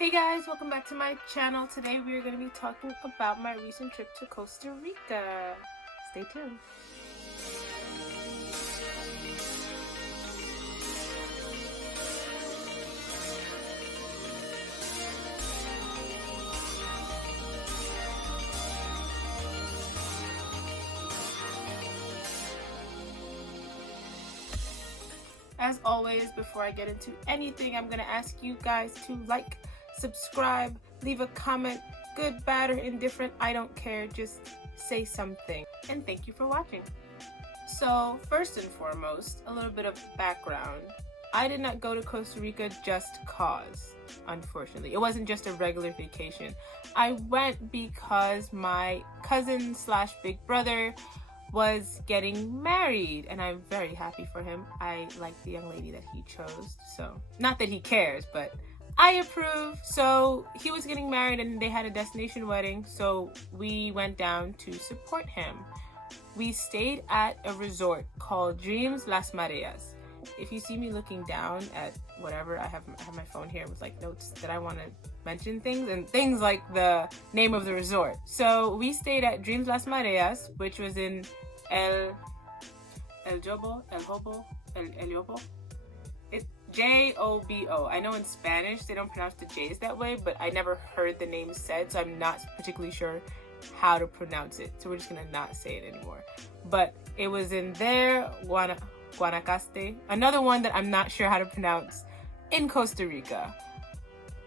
Hey guys, welcome back to my channel. Today we are going to be talking about my recent trip to Costa Rica. Stay tuned. As always, before I get into anything, I'm going to ask you guys to like, subscribe, leave a comment, good, bad, or indifferent, I don't care, just say something. And thank you for watching. So, first and foremost, a little bit of background. I did not go to Costa Rica just cause, unfortunately. It wasn't just a regular vacation. I went because my cousin slash big brother was getting married, and I'm very happy for him. I like the young lady that he chose, so not that he cares, but I approve. So he was getting married and they had a destination wedding, so we went down to support him. We stayed at a resort called Dreams Las Mareas. If you see me looking down at whatever, I have my phone here with like notes that I want to mention things like the name of the resort. So we stayed at Dreams Las Mareas, which was in El Jobo. It's Jobo. I know in Spanish they don't pronounce the J's that way, but I never heard the name said, so I'm not particularly sure how to pronounce it. So we're just gonna not say it anymore. But it was in there, Guanacaste, another one that I'm not sure how to pronounce, in Costa Rica.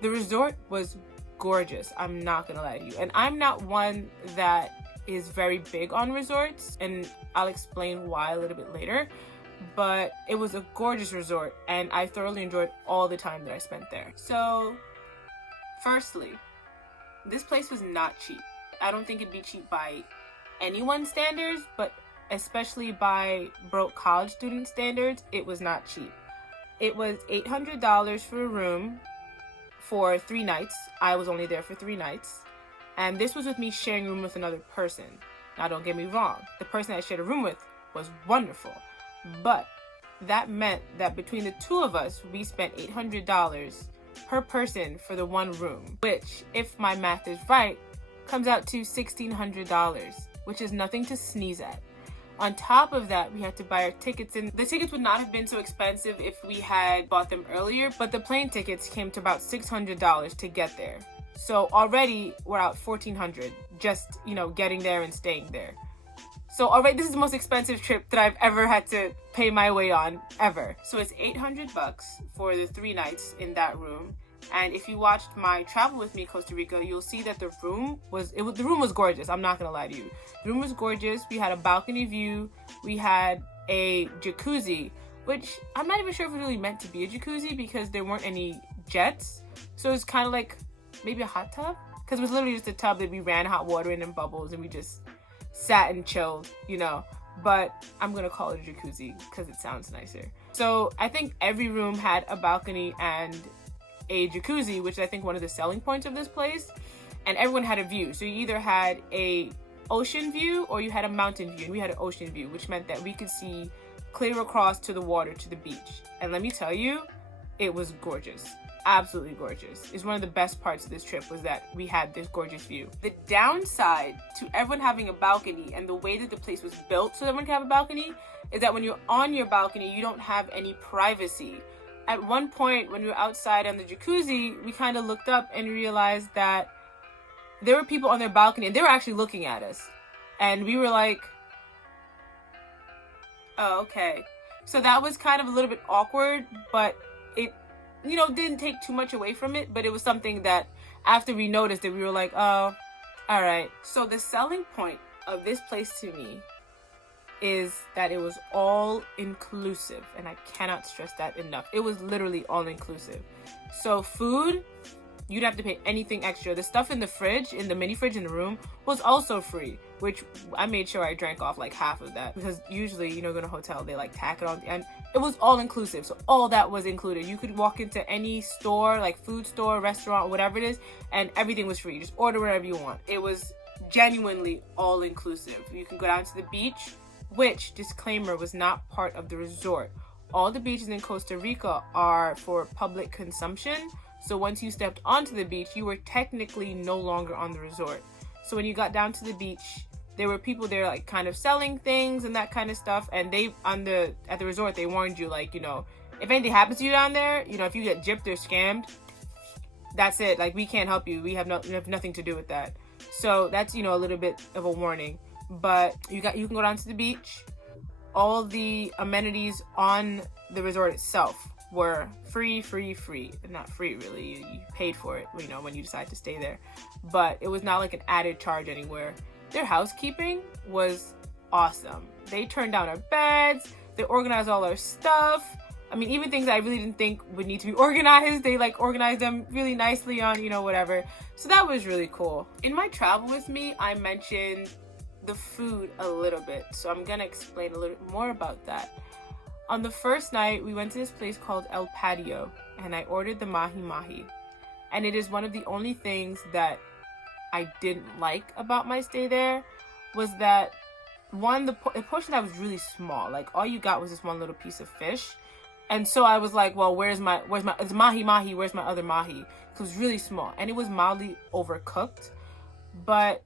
The resort was gorgeous, I'm not gonna lie to you. And I'm not one that is very big on resorts, and I'll explain why a little bit later. But it was a gorgeous resort, and I thoroughly enjoyed all the time that I spent there. So, firstly, this place was not cheap. I don't think it'd be cheap by anyone's standards, but especially by broke college student standards, it was not cheap. It was $800 for a room for 3 nights. I was only there for 3 nights. And this was with me sharing a room with another person. Now, don't get me wrong. The person I shared a room with was wonderful. But that meant that between the two of us, we spent $800 per person for the one room, which, if my math is right, comes out to $1,600, which is nothing to sneeze at. On top of that, we had to buy our tickets, and the tickets would not have been so expensive if we had bought them earlier, but the plane tickets came to about $600 to get there. So already we're out $1,400 just, getting there and staying there. So already this is the most expensive trip that I've ever had to pay my way on, ever. So it's $800 for the 3 nights in that room. And if you watched my Travel With Me Costa Rica, you'll see that the room was gorgeous. I'm not gonna lie to you. The room was gorgeous. We had a balcony view. We had a jacuzzi, which I'm not even sure if it really meant to be a jacuzzi because there weren't any jets. So it's kind of like maybe a hot tub, because it was literally just a tub that we ran hot water in and bubbles, and we just sat and chilled, but I'm gonna call it a jacuzzi because it sounds nicer. So I think every room had a balcony and a jacuzzi, which is I think one of the selling points of this place, and everyone had a view. So you either had a ocean view or you had a mountain view, and we had an ocean view, which meant that we could see clear across to the water, to the beach. And let me tell you, it was gorgeous. Absolutely gorgeous. It's one of the best parts of this trip was that we had this gorgeous view. The downside to everyone having a balcony and the way that the place was built so everyone can have a balcony is that when you're on your balcony, you don't have any privacy. At one point when we were outside on the jacuzzi, we kind of looked up and realized that there were people on their balcony and they were actually looking at us. And we were like, oh, okay. So that was kind of a little bit awkward, but it didn't take too much away from it, but it was something that after we noticed it, we were like, oh, all right. So the selling point of this place to me is that it was all inclusive, and I cannot stress that enough. It was literally all inclusive. So food, you didn't have to pay anything extra. The stuff in the fridge, in the mini fridge in the room, was also free, which I made sure I drank off like half of that, because usually, go to a hotel, they like tack it on the end. It was all inclusive, so all that was included. You could walk into any store, like food store, restaurant, whatever it is, and everything was free. Just order whatever you want. It was genuinely all inclusive. You can go down to the beach, which, disclaimer, was not part of the resort. All the beaches in Costa Rica are for public consumption, So once you stepped onto the beach, you were technically no longer on the resort. So when you got down to the beach, there were people there like kind of selling things and that kind of stuff. And they at the resort, they warned you, like, you know, if anything happens to you down there, you know, if you get gypped or scammed, that's it. Like, we can't help you. We have nothing to do with that. So that's, you know, a little bit of a warning. But you can go down to the beach. All the amenities on the resort itself were free. Not free, really. You paid for it, you know, when you decide to stay there. But it was not like an added charge anywhere. Their housekeeping was awesome. They turned down our beds. They organized all our stuff. I mean, even things I really didn't think would need to be organized, they like organized them really nicely on, you know, whatever. So that was really cool. In my travel with me, I mentioned the food a little bit. So I'm gonna explain a little more about that. On the first night, we went to this place called El Patio, and I ordered the mahi-mahi. And it is one of the only things that I didn't like about my stay there was that, one, the portion that was really small. Like, all you got was this one little piece of fish. And so I was like, well, it's mahi-mahi, where's my other mahi? Because it was really small. And it was mildly overcooked. But,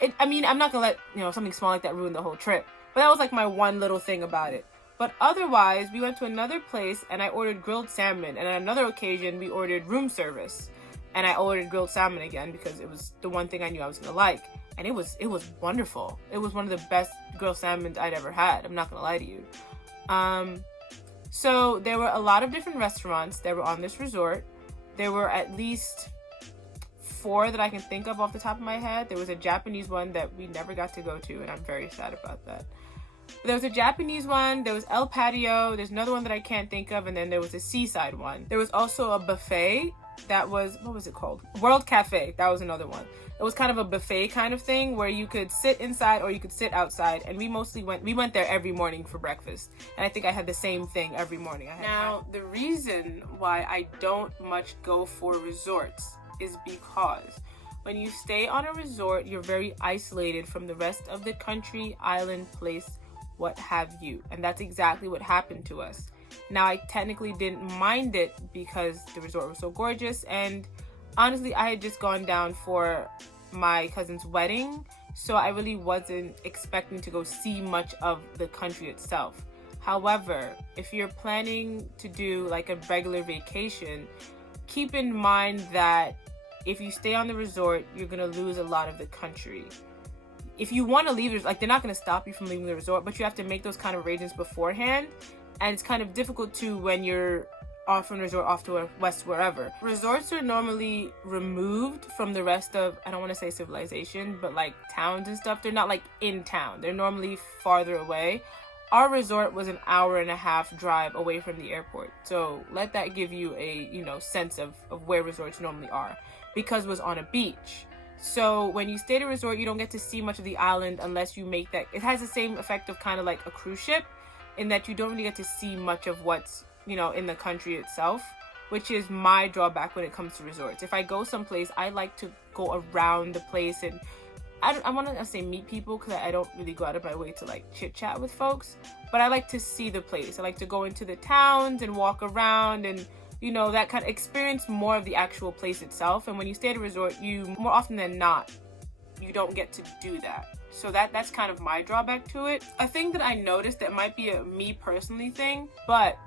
I'm not going to let, you know, something small like that ruin the whole trip. But that was like my one little thing about it. But otherwise, we went to another place and I ordered grilled salmon. And on another occasion, we ordered room service. And I ordered grilled salmon again because it was the one thing I knew I was going to like. And it was wonderful. It was one of the best grilled salmons I'd ever had. I'm not going to lie to you. So there were a lot of different restaurants that were on this resort. There were at least 4 that I can think of off the top of my head. There was a Japanese one that we never got to go to, and I'm very sad about that. There was a Japanese one, there was El Patio, there's another one that I can't think of, and then there was a seaside one. There was also a buffet that was, what was it called? World Cafe, that was another one. It was kind of a buffet kind of thing where you could sit inside or you could sit outside, and we went there every morning for breakfast. And I think I had the same thing every morning. Now, the reason why I don't much go for resorts is because when you stay on a resort, you're very isolated from the rest of the country, island, place, what have you. And that's exactly what happened to us. Now, I technically didn't mind it because the resort was so gorgeous, and honestly, I had just gone down for my cousin's wedding, so I really wasn't expecting to go see much of the country itself. However, if you're planning to do like a regular vacation, keep in mind that if you stay on the resort, you're going to lose a lot of the country. If you want to leave, like, they're not going to stop you from leaving the resort, but you have to make those kind of arrangements beforehand. And it's kind of difficult too when you're off from the resort, off to a west, wherever. Resorts are normally removed from the rest of, I don't want to say civilization, but like towns and stuff. They're not like in town. They're normally farther away. Our resort was an 1.5-hour drive away from the airport. So let that give you a, you know, sense of where resorts normally are, because it was on a beach. So when you stay at a resort, you don't get to see much of the island unless you make that. It has the same effect of kind of like a cruise ship, in that you don't really get to see much of what's, you know, in the country itself, which is my drawback when it comes to resorts. If I go someplace, I like to go around the place, and I want to say meet people, because I don't really go out of my way to like chit chat with folks, but I like to see the place. I like to go into the towns and walk around and, you know, that kind of experience more of the actual place itself. And when you stay at a resort, you more often than not, you don't get to do that. So that's kind of my drawback to it. A thing that I noticed that might be a me personally thing, but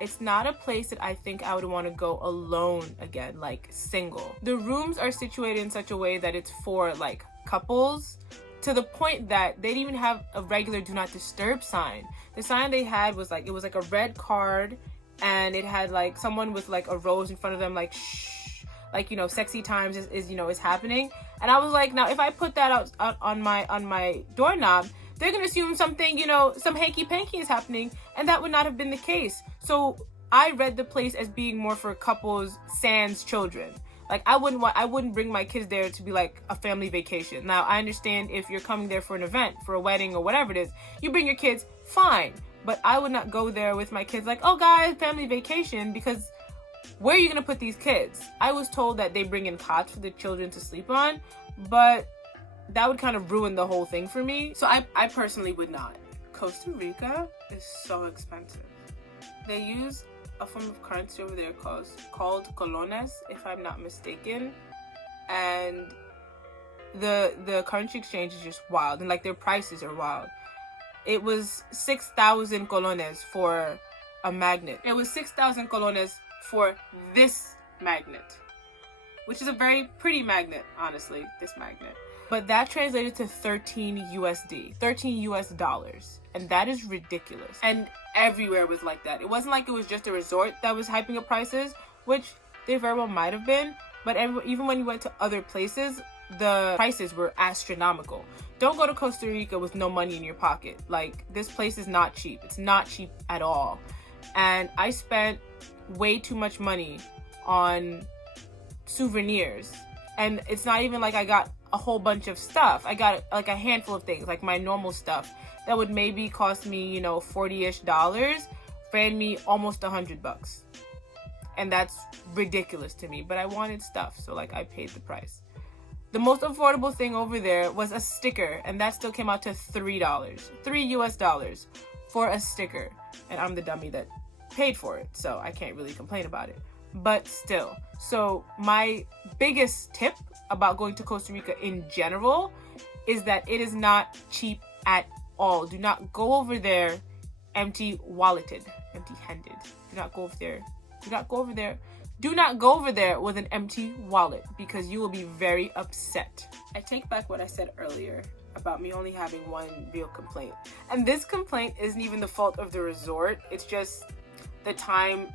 it's not a place that I think I would want to go alone again, like single. The rooms are situated in such a way that it's for like couples, to the point that they didn't even have a regular do not disturb sign. The sign they had was like, it was like a red card, and it had like someone with like a rose in front of them, like shh, like, you know, sexy times is happening. And I was like, now if I put that out on my doorknob, they're gonna assume something, you know, some hanky-panky is happening, and that would not have been the case. So I read the place as being more for couples sans children. Like, I wouldn't bring my kids there to be like a family vacation. Now, I understand if you're coming there for an event, for a wedding or whatever it is, you bring your kids, fine. But I would not go there with my kids like, oh guys, family vacation, because where are you going to put these kids? I was told that they bring in cots for the children to sleep on, but that would kind of ruin the whole thing for me. So I personally would not. Costa Rica is so expensive. They use a form of currency over there called colones, if I'm not mistaken. And the currency exchange is just wild, and like their prices are wild. It was 6,000 colones for a magnet. It was 6,000 colones for this magnet, which is a very pretty magnet, honestly, this magnet. But that translated to 13 USD, 13 US dollars. And that is ridiculous. And everywhere was like that. It wasn't like it was just a resort that was hyping up prices, which they very well might have been. But even when you went to other places, the prices were astronomical. Don't go to Costa Rica with no money in your pocket. Like, this place is not cheap. It's not cheap at all. And I spent way too much money on souvenirs. And it's not even like I got a whole bunch of stuff. I got like a handful of things, like my normal stuff that would maybe cost me, $40-ish, ran me almost $100. And that's ridiculous to me, but I wanted stuff, so like I paid the price. The most affordable thing over there was a sticker, and that still came out to $3, $3 US for a sticker. And I'm the dummy that paid for it, so I can't really complain about it. But still, so my biggest tip about going to Costa Rica in general is that it is not cheap at all. Do not go over there empty-handed. Do not go over there with an empty wallet, because you will be very upset. I take back what I said earlier about me only having one real complaint. And this complaint isn't even the fault of the resort. It's just the time.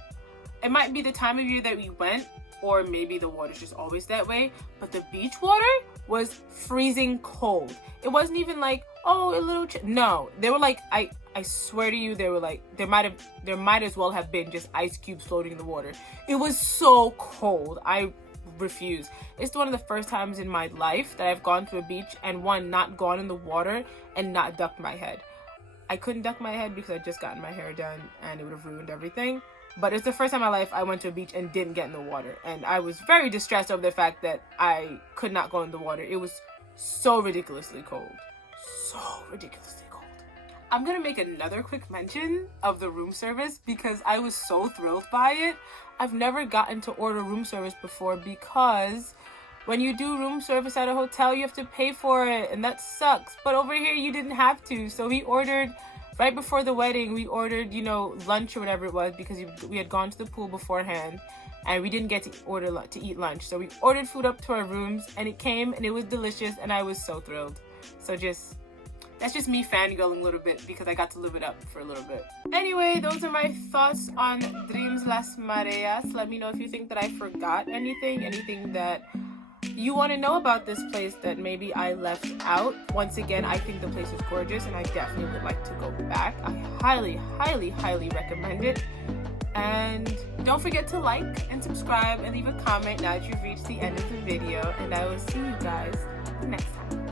It might be the time of year that we went, or maybe the water's just always that way. But the beach water was freezing cold. It wasn't even like, oh, a little no. They were like, I swear to you, they were like, there might as well have been just ice cubes floating in the water. It was so cold. I refuse. It's one of the first times in my life that I've gone to a beach and not gone in the water and not ducked my head. I couldn't duck my head because I'd just gotten my hair done and it would have ruined everything. But it's the first time in my life I went to a beach and didn't get in the water. And I was very distressed over the fact that I could not go in the water. It was so ridiculously cold. So ridiculously cold. I'm going to make another quick mention of the room service because I was so thrilled by it. I've never gotten to order room service before because when you do room service at a hotel, you have to pay for it. And that sucks. But over here, you didn't have to. So we ordered... Right before the wedding, we ordered, lunch or whatever it was because we had gone to the pool beforehand and we didn't get to eat lunch. So we ordered food up to our rooms and it came and it was delicious and I was so thrilled. So that's just me fangirling a little bit because I got to live it up for a little bit. Anyway, those are my thoughts on Dreams Las Mareas. Let me know if you think that I forgot anything that you want to know about this place that maybe I left out. Once again, I think the place is gorgeous and I definitely would like to go back. I highly, highly, highly recommend it. And don't forget to like and subscribe and leave a comment now that you've reached the end of the video. And I will see you guys next time.